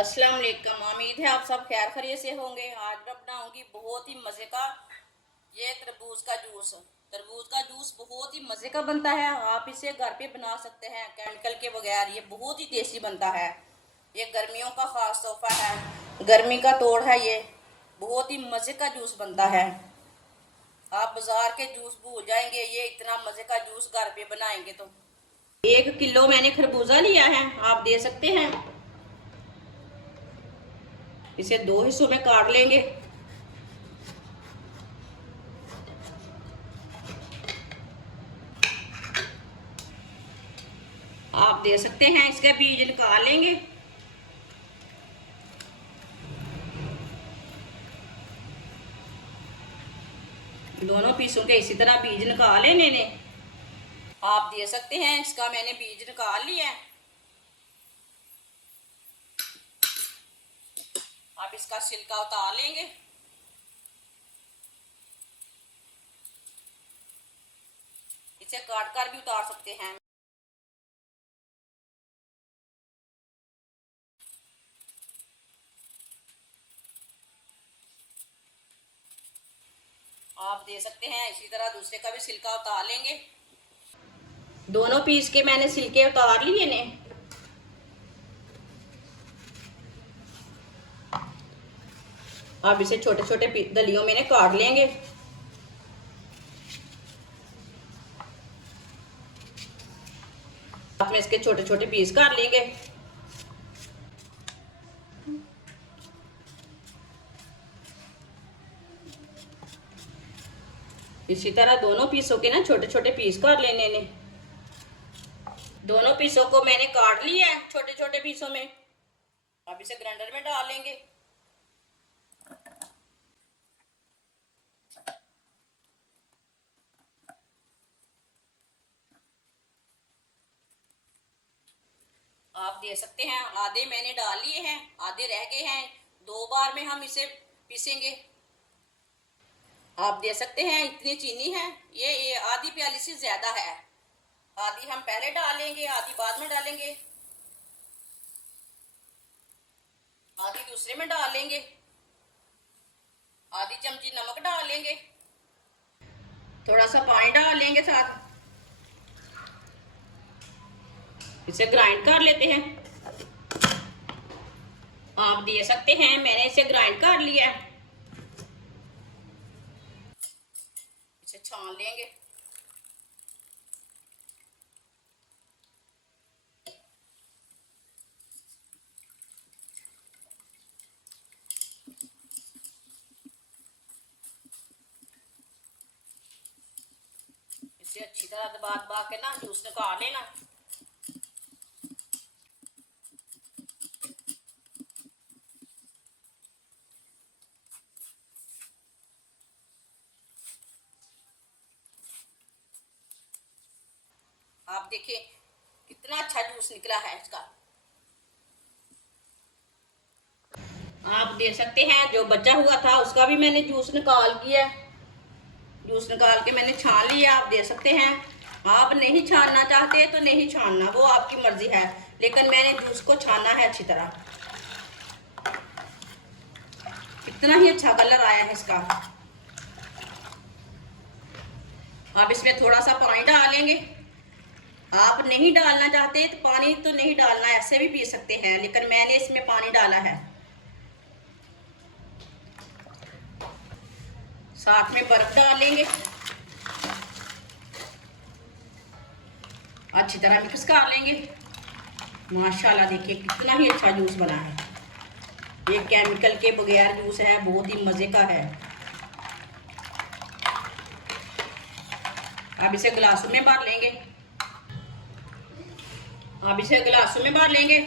अस्सलाम वालेकुम। उम्मीद है आप सब खैर खैरियत से होंगे। आज मैं बनाऊंगी बहुत ही मज़े का ये तरबूज का जूस। तरबूज का जूस बहुत ही मज़े का बनता है। आप इसे घर पे बना सकते हैं केमिकल के बगैर। ये बहुत ही टेस्टी बनता है। ये गर्मियों का ख़ास तोहफा है, गर्मी का तोड़ है ये। बहुत ही मज़े का जूस बनता है। आप बाज़ार के जूस भूल जाएंगे, ये इतना मज़े का जूस घर पे बनाएंगे तो। 1 किलो मैंने खरबूजा लिया है, आप दे सकते हैं। इसे 2 हिस्सों में काट लेंगे। आप दे सकते हैं, इसके बीज निकाल लेंगे। दोनों पीसों के इसी तरह बीज निकाल लेने ने। आप दे सकते हैं, इसका मैंने बीज निकाल लिया है। आप इसका छिलका उतार लेंगे। इसे काट कर भी उतार सकते हैं। आप दे सकते हैं, इसी तरह दूसरे का भी छिलका उतार लेंगे। दोनों पीस के मैंने छिलके उतार लिए ने। अब इसे छोटे छोटे दलियों में काट लेंगे। आप में इसके छोटे छोटे पीस काट लेंगे। इसी तरह दोनों पीसों के ना छोटे छोटे पीस काट लेने ने। दोनों पीसों को मैंने काट लिया है छोटे छोटे पीसों में। अब इसे ग्राइंडर में डाल लेंगे। आप दे सकते हैं, आधे मैंने डाल लिए हैं, आधे रह गए हैं। 2 बार में हम इसे पीसेंगे। आप दे सकते हैं, इतनी चीनी है ये आधी प्याली से ज्यादा है। आधी हम पहले डालेंगे, आधी बाद में डालेंगे। आधी दूसरे में डाल लेंगे। आधी चमची नमक डाल लेंगे। थोड़ा सा पानी डाल लेंगे साथ। इसे ग्राइंड कर लेते हैं। आप दे सकते हैं, मैंने इसे ग्राइंड कर लिया है। इसे छान लेंगे। इसे अच्छी तरह दबा दबा के ना जूस निकाल लेना। आप देखिए कितना अच्छा जूस निकला है इसका। आप दे सकते हैं, जो बचा हुआ था उसका भी मैंने जूस निकाल दिया। जूस निकाल के मैंने छान लिया। आप दे सकते हैं। आप नहीं छानना चाहते तो नहीं छानना, वो आपकी मर्जी है, लेकिन मैंने जूस को छाना है अच्छी तरह। कितना ही अच्छा कलर आया है इसका। आप इसमें थोड़ा सा पानी डालेंगे। आप नहीं डालना चाहते तो पानी तो नहीं डालना, ऐसे भी पी सकते हैं, लेकिन मैंने इसमें पानी डाला है। साथ में बर्फ डालेंगे। अच्छी तरह मिक्स कर लेंगे। माशाल्लाह देखिए कितना ही अच्छा जूस बना है। ये केमिकल के बगैर जूस है, बहुत ही मज़े का है। अब इसे गिलासों में भर लेंगे। अब इसे गिलासों में भर लेंगे।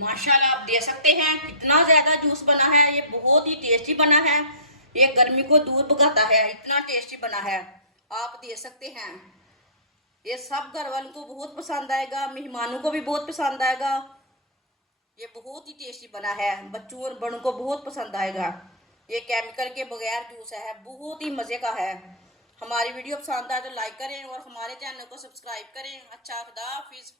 माशाल्लाह आप दे सकते हैं, कितना ज़्यादा जूस बना है। ये बहुत ही टेस्टी बना है। ये गर्मी को दूर भगाता है, इतना टेस्टी बना है। आप दे सकते हैं। ये सब घर वालों को बहुत पसंद आएगा, मेहमानों को भी बहुत पसंद आएगा। ये बहुत ही टेस्टी बना है, बच्चों और बड़ों को बहुत पसंद आएगा। ये केमिकल के बगैर जूस है, बहुत ही मज़े का है। हमारी वीडियो पसंद आए तो लाइक करें और हमारे चैनल को सब्सक्राइब करें। अच्छा, खुदा हाफिज़।